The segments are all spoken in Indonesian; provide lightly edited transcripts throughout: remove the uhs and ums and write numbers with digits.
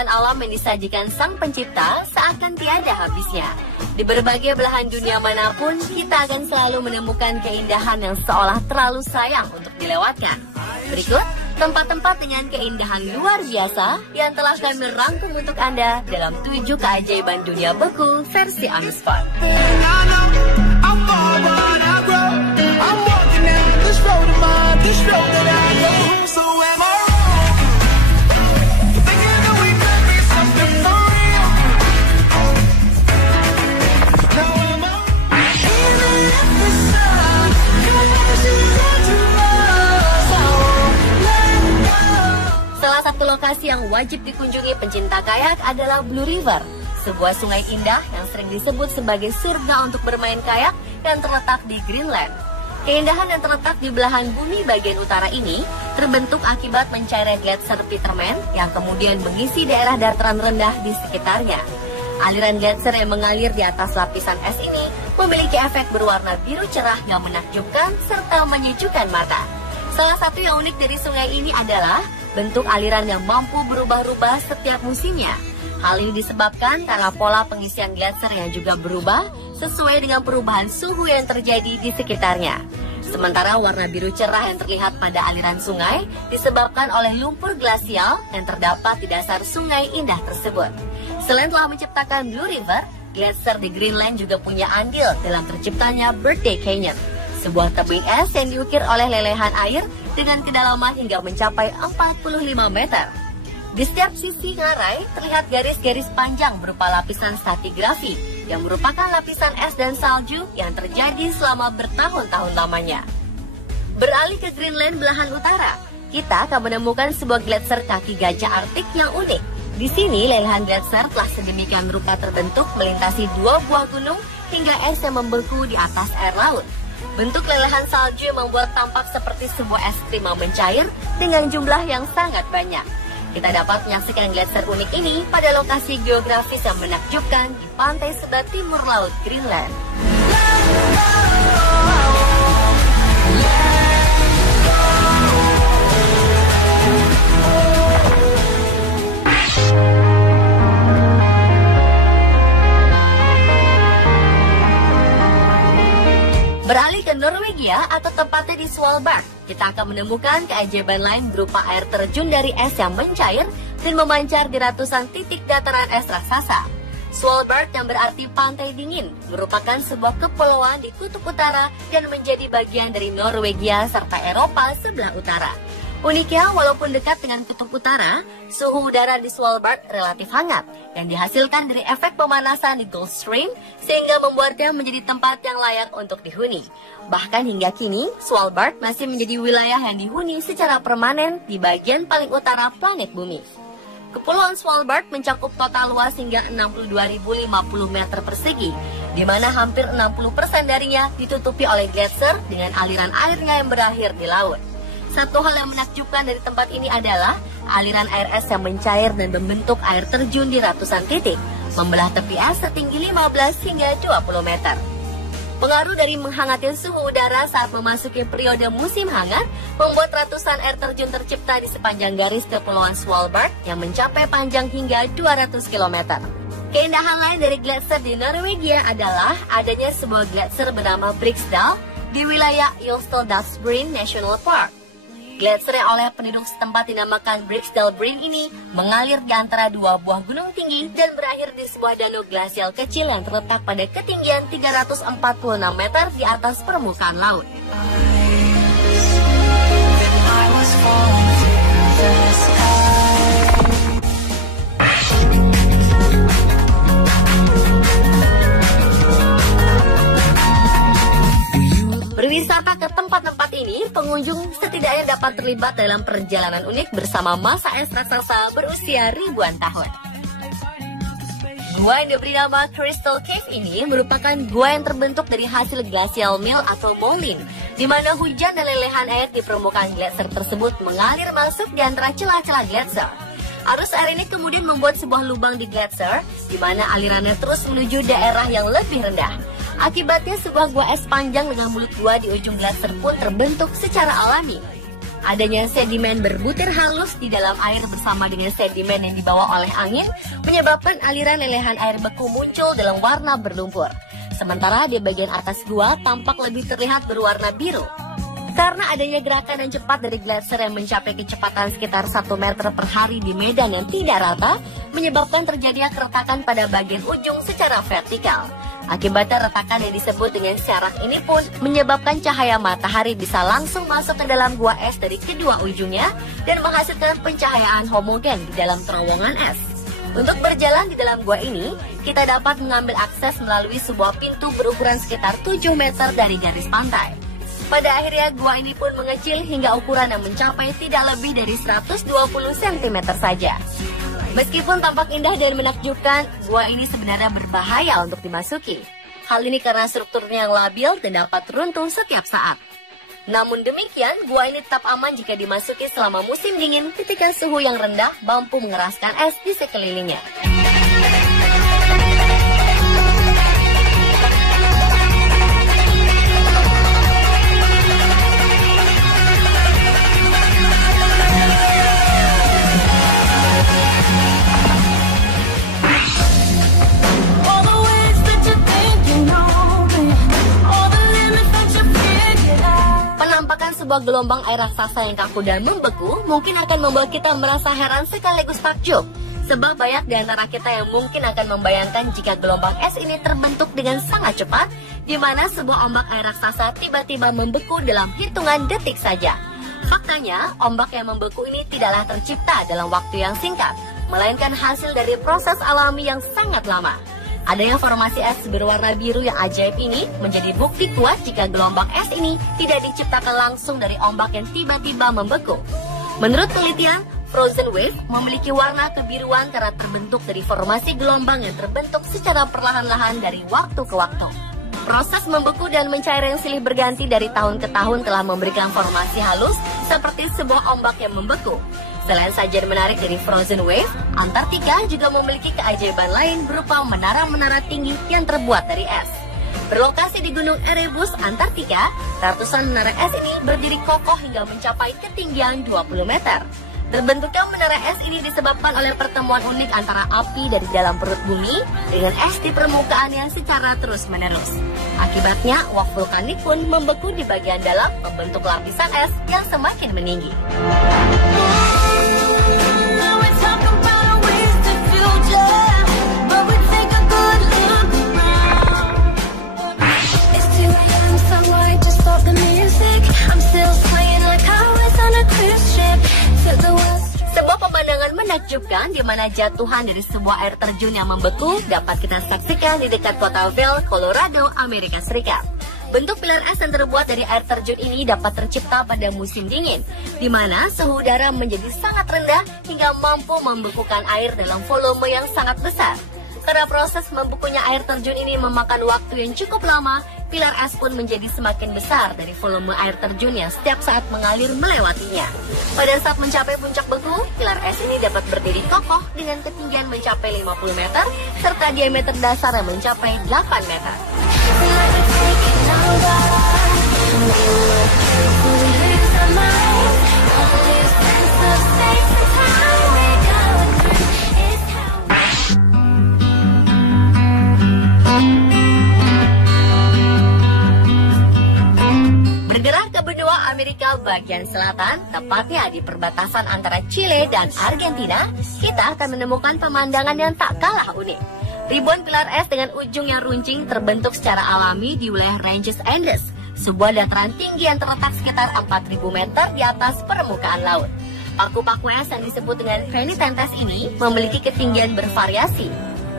keindahan alam yang disajikan Sang Pencipta seakan tiada habisnya. Di berbagai belahan dunia manapun, kita akan selalu menemukan keindahan yang seolah terlalu sayang untuk dilewatkan. Berikut, tempat-tempat dengan keindahan luar biasa yang telah kami rangkum untuk Anda dalam 7 keajaiban dunia beku versi Amispot. Salah satu lokasi yang wajib dikunjungi pencinta kayak adalah Blue River, sebuah sungai indah yang sering disebut sebagai surga untuk bermain kayak yang terletak di Greenland. Keindahan yang terletak di belahan bumi bagian utara ini terbentuk akibat mencairnya gletser Petermann yang kemudian mengisi daerah dataran rendah di sekitarnya. Aliran gletser yang mengalir di atas lapisan es ini memiliki efek berwarna biru cerah yang menakjubkan serta menyejukkan mata. Salah satu yang unik dari sungai ini adalah bentuk aliran yang mampu berubah-ubah setiap musimnya. Hal ini disebabkan karena pola pengisian gletser yang juga berubah sesuai dengan perubahan suhu yang terjadi di sekitarnya. Sementara warna biru cerah yang terlihat pada aliran sungai disebabkan oleh lumpur glasial yang terdapat di dasar sungai indah tersebut. Selain telah menciptakan Blue River, gletser di Greenland juga punya andil dalam terciptanya Birthday Canyon, sebuah tebing es yang diukir oleh lelehan air dengan kedalaman hingga mencapai 45 meter. Di setiap sisi ngarai terlihat garis-garis panjang berupa lapisan stratigrafi yang merupakan lapisan es dan salju yang terjadi selama bertahun-tahun lamanya. Beralih ke Greenland belahan utara, kita akan menemukan sebuah gletser kaki gajah Arktik yang unik. Di sini lelehan gletser telah sedemikian rupa terbentuk melintasi 2 buah gunung hingga es yang membeku di atas air laut. Bentuk lelehan salju membuat tampak seperti sebuah es krim yang mencair dengan jumlah yang sangat banyak. Kita dapat menyaksikan gletser unik ini pada lokasi geografis yang menakjubkan di pantai sebelah timur laut Greenland. Beralih ke Norwegia atau tepatnya di Svalbard, kita akan menemukan keajaiban lain berupa air terjun dari es yang mencair dan memancar di ratusan titik dataran es raksasa. Svalbard yang berarti pantai dingin merupakan sebuah kepulauan di kutub utara dan menjadi bagian dari Norwegia serta Eropa sebelah utara. Uniknya, walaupun dekat dengan kutub utara, suhu udara di Svalbard relatif hangat yang dihasilkan dari efek pemanasan di Gulf Stream sehingga membuatnya menjadi tempat yang layak untuk dihuni. Bahkan hingga kini, Svalbard masih menjadi wilayah yang dihuni secara permanen di bagian paling utara planet bumi. Kepulauan Svalbard mencakup total luas hingga 62.050 meter persegi, di mana hampir 60% darinya ditutupi oleh gletser dengan aliran airnya yang berakhir di laut. Satu hal yang menakjubkan dari tempat ini adalah aliran air es yang mencair dan membentuk air terjun di ratusan titik, membelah tepi es setinggi 15 hingga 20 meter. Pengaruh dari menghangatnya suhu udara saat memasuki periode musim hangat membuat ratusan air terjun tercipta di sepanjang garis kepulauan Svalbard yang mencapai panjang hingga 200 km. Keindahan lain dari gletser di Norwegia adalah adanya sebuah gletser bernama Briksdal di wilayah Jostedalsbreen National Park. Gletser yang oleh penduduk setempat dinamakan Briksdalsbreen ini mengalir di antara 2 buah gunung tinggi dan berakhir di sebuah danau glasial kecil yang terletak pada ketinggian 346 meter di atas permukaan laut. Berwisata ke tempat-tempat ini, pengunjung setidaknya dapat terlibat dalam perjalanan unik bersama masa es raksasa berusia ribuan tahun. Gua yang diberi nama Crystal Cave ini merupakan gua yang terbentuk dari hasil glacial mill atau moulin, di mana hujan dan lelehan air di permukaan gletser tersebut mengalir masuk di antara celah-celah gletser. Arus air ini kemudian membuat sebuah lubang di gletser, di mana alirannya terus menuju daerah yang lebih rendah. Akibatnya sebuah gua es panjang dengan mulut gua di ujung gletser pun terbentuk secara alami. Adanya sedimen berbutir halus di dalam air bersama dengan sedimen yang dibawa oleh angin menyebabkan aliran lelehan air beku muncul dalam warna berlumpur. Sementara di bagian atas gua tampak lebih terlihat berwarna biru. Karena adanya gerakan yang cepat dari gletser yang mencapai kecepatan sekitar 1 meter per hari di medan yang tidak rata, menyebabkan terjadinya keretakan pada bagian ujung secara vertikal. Akibatnya retakan yang disebut dengan syarak ini pun menyebabkan cahaya matahari bisa langsung masuk ke dalam gua es dari kedua ujungnya dan menghasilkan pencahayaan homogen di dalam terowongan es. Untuk berjalan di dalam gua ini, kita dapat mengambil akses melalui sebuah pintu berukuran sekitar 7 meter dari garis pantai. Pada akhirnya gua ini pun mengecil hingga ukuran yang mencapai tidak lebih dari 120 cm saja. Meskipun tampak indah dan menakjubkan, gua ini sebenarnya berbahaya untuk dimasuki. Hal ini karena strukturnya yang labil dan dapat runtuh setiap saat. Namun demikian, gua ini tetap aman jika dimasuki selama musim dingin ketika suhu yang rendah mampu mengeraskan es di sekelilingnya. Sebuah gelombang air raksasa yang kaku dan membeku mungkin akan membuat kita merasa heran sekaligus takjub. Sebab banyak di antara kita yang mungkin akan membayangkan jika gelombang es ini terbentuk dengan sangat cepat, di mana sebuah ombak air raksasa tiba-tiba membeku dalam hitungan detik saja. Faktanya, ombak yang membeku ini tidaklah tercipta dalam waktu yang singkat, melainkan hasil dari proses alami yang sangat lama. Adanya formasi es berwarna biru yang ajaib ini menjadi bukti kuat jika gelombang es ini tidak diciptakan langsung dari ombak yang tiba-tiba membeku. Menurut penelitian, frozen wave memiliki warna kebiruan karena terbentuk dari formasi gelombang yang terbentuk secara perlahan-lahan dari waktu ke waktu. Proses membeku dan mencair yang silih berganti dari tahun ke tahun telah memberikan formasi halus seperti sebuah ombak yang membeku. Selain sajian menarik dari frozen wave, Antartika juga memiliki keajaiban lain berupa menara-menara tinggi yang terbuat dari es. Berlokasi di Gunung Erebus, Antartika, ratusan menara es ini berdiri kokoh hingga mencapai ketinggian 20 meter. Terbentuknya menara es ini disebabkan oleh pertemuan unik antara api dari dalam perut bumi dengan es di permukaan yang secara terus-menerus. Akibatnya, uap vulkanik pun membeku di bagian dalam membentuk lapisan es yang semakin meninggi. Sebuah pemandangan menakjubkan di mana jatuhan dari sebuah air terjun yang membeku dapat kita saksikan di dekat kota Vail, Colorado, Amerika Serikat. Bentuk pilar es yang terbuat dari air terjun ini dapat tercipta pada musim dingin, di mana suhu udara menjadi sangat rendah hingga mampu membekukan air dalam volume yang sangat besar. Karena proses membukunya air terjun ini memakan waktu yang cukup lama, pilar es pun menjadi semakin besar dari volume air terjun yang setiap saat mengalir melewatinya. Pada saat mencapai puncak beku, pilar es ini dapat berdiri kokoh dengan ketinggian mencapai 50 meter, serta diameter dasar yang mencapai 8 meter. Bergerak ke benua Amerika bagian selatan, tepatnya di perbatasan antara Chile dan Argentina, kita akan menemukan pemandangan yang tak kalah unik. Ribuan pilar es dengan ujung yang runcing terbentuk secara alami di wilayah Ranges Andes, sebuah dataran tinggi yang terletak sekitar 4.000 meter di atas permukaan laut. Paku-paku es yang disebut dengan penitentes ini memiliki ketinggian bervariasi,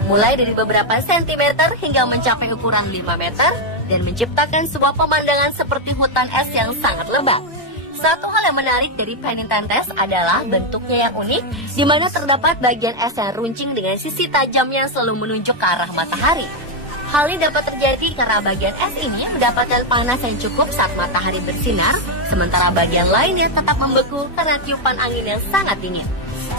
mulai dari beberapa sentimeter hingga mencapai ukuran 5 meter, dan menciptakan sebuah pemandangan seperti hutan es yang sangat lebat. Satu hal yang menarik dari penitentes adalah bentuknya yang unik, di mana terdapat bagian es yang runcing dengan sisi tajam yang selalu menunjuk ke arah matahari. Hal ini dapat terjadi karena bagian es ini mendapatkan panas yang cukup saat matahari bersinar, sementara bagian lainnya tetap membeku karena tiupan angin yang sangat dingin.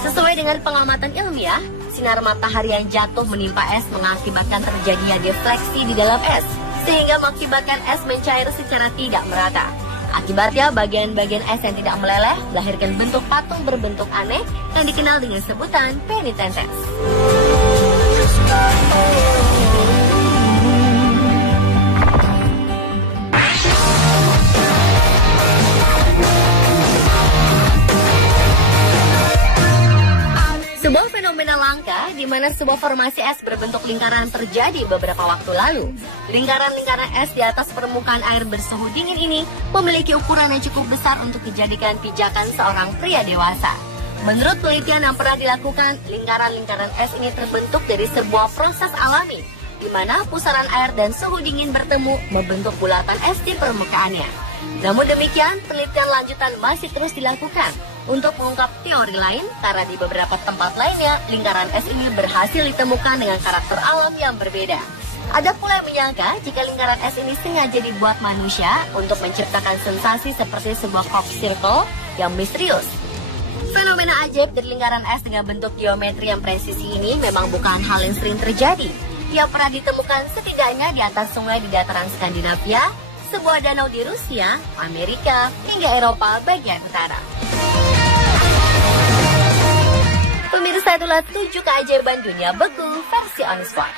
Sesuai dengan pengamatan ilmiah, sinar matahari yang jatuh menimpa es mengakibatkan terjadinya defleksi di dalam es, sehingga mengakibatkan es mencair secara tidak merata. Akibatnya, bagian-bagian es yang tidak meleleh melahirkan bentuk patung berbentuk aneh yang dikenal dengan sebutan penitentes. Sebuah fenomena langka di mana sebuah formasi es berbentuk lingkaran terjadi beberapa waktu lalu. Lingkaran-lingkaran es di atas permukaan air bersuhu dingin ini memiliki ukuran yang cukup besar untuk dijadikan pijakan seorang pria dewasa. Menurut penelitian yang pernah dilakukan, lingkaran-lingkaran es ini terbentuk dari sebuah proses alami, di mana pusaran air dan suhu dingin bertemu membentuk bulatan es di permukaannya. Namun demikian, penelitian lanjutan masih terus dilakukan untuk mengungkap teori lain, karena di beberapa tempat lainnya, lingkaran es ini berhasil ditemukan dengan karakter alam yang berbeda. Ada pula yang menyangka jika lingkaran es ini sengaja dibuat manusia untuk menciptakan sensasi seperti sebuah crop circle yang misterius. Fenomena ajaib dari lingkaran es dengan bentuk geometri yang presisi ini memang bukan hal yang sering terjadi. Ia pernah ditemukan setidaknya di atas sungai di dataran Skandinavia, sebuah danau di Rusia, Amerika, hingga Eropa bagian utara. Pemirsa, itulah 7 keajaiban dunia beku versi on spot.